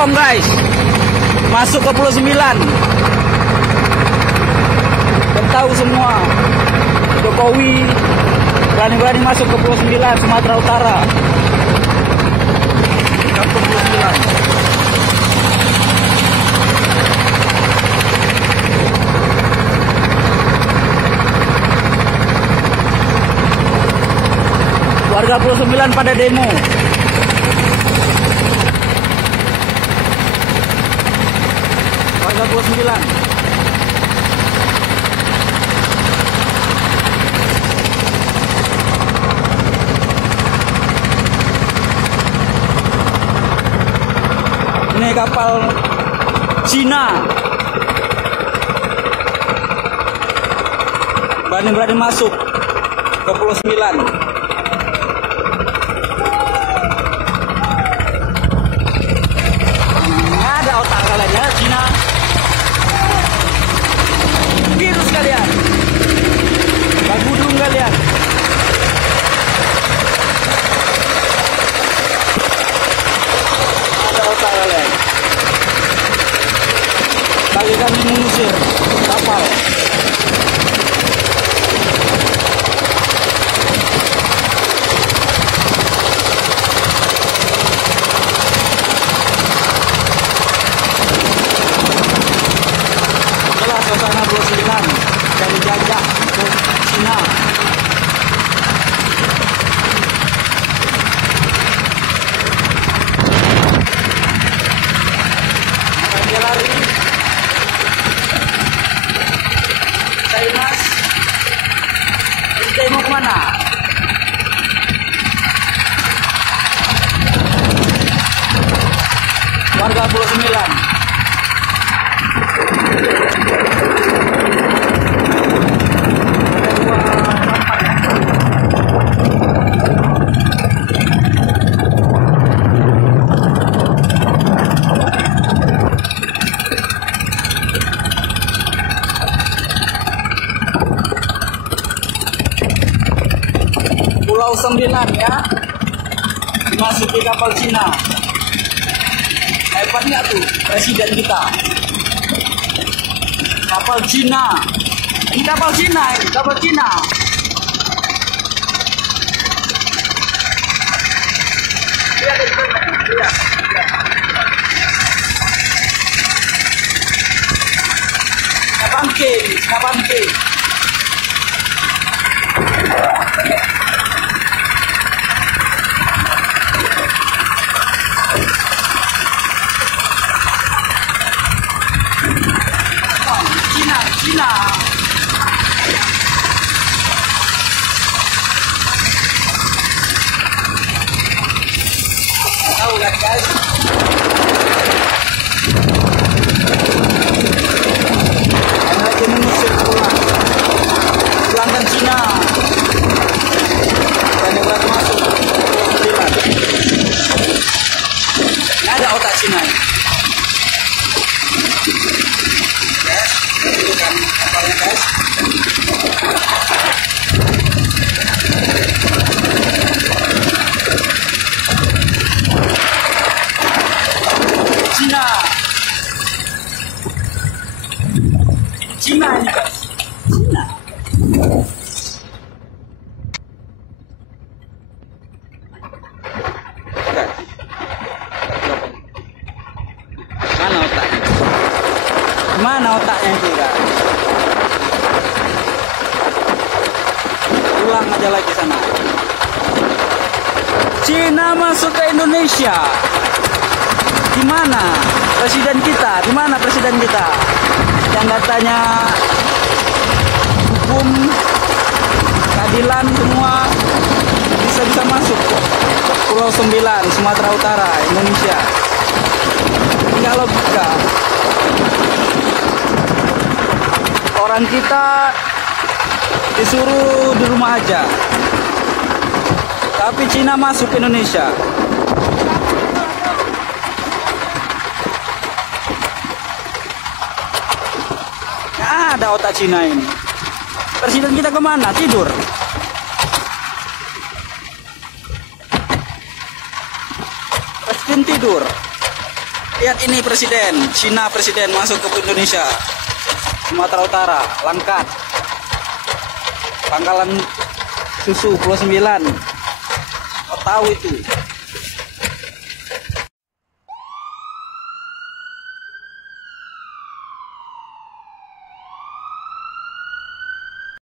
Hongkong guys, masuk ke Pulau 9. Dan tahu semua, Jokowi berani-berani masuk ke Pulau 9, Sumatera Utara. Kampung Pulau 9. Warga Pulau 9 pada demo. Warga Pulau 9. Ini kapal Cina. Berani-berani masuk ke Pulau 9. Cina, virus kalian, bagudung kalian. Ada otak kalian. Bagi kami mengusir kapal. Suasana Pulau 9 dari jajah ke Cina. Dia lari. Saya Mas, kita mau kemana? Warga Pulau 9. Pulau 9 ya, dimasuki kapal Cina. Hebatnya tuh presiden kita. Kapal Cina. Ini kapal Cina, ini kapal Cina. Lihat. Kapan ke? Cina. Tahu kan guys? Lagi mengusir pulang Cina. Dan baru masuk Pulau 9. Nggak ada otak Cina ini. Itu kan kapalnya guys. Cina ini guys. Cina. Mana otaknya? Mana otaknya itu kan? Pulang aja lagi sana. Cina masuk ke Indonesia. Di mana presiden kita? Di mana presiden kita? Yang katanya hukum, keadilan semua bisa masuk ke Pulau 9, Sumatera Utara, Indonesia. Tinggal logika. Orang kita disuruh di rumah aja. Tapi Cina masuk ke Indonesia. Nggak ada otak Cina ini. Presiden kita kemana? Tidur. Presiden tidur. Lihat ini presiden, Cina presiden masuk ke Indonesia. Sumatera Utara, Langkat. Pangkalan susu Pulau 9. Oh, tahu itu.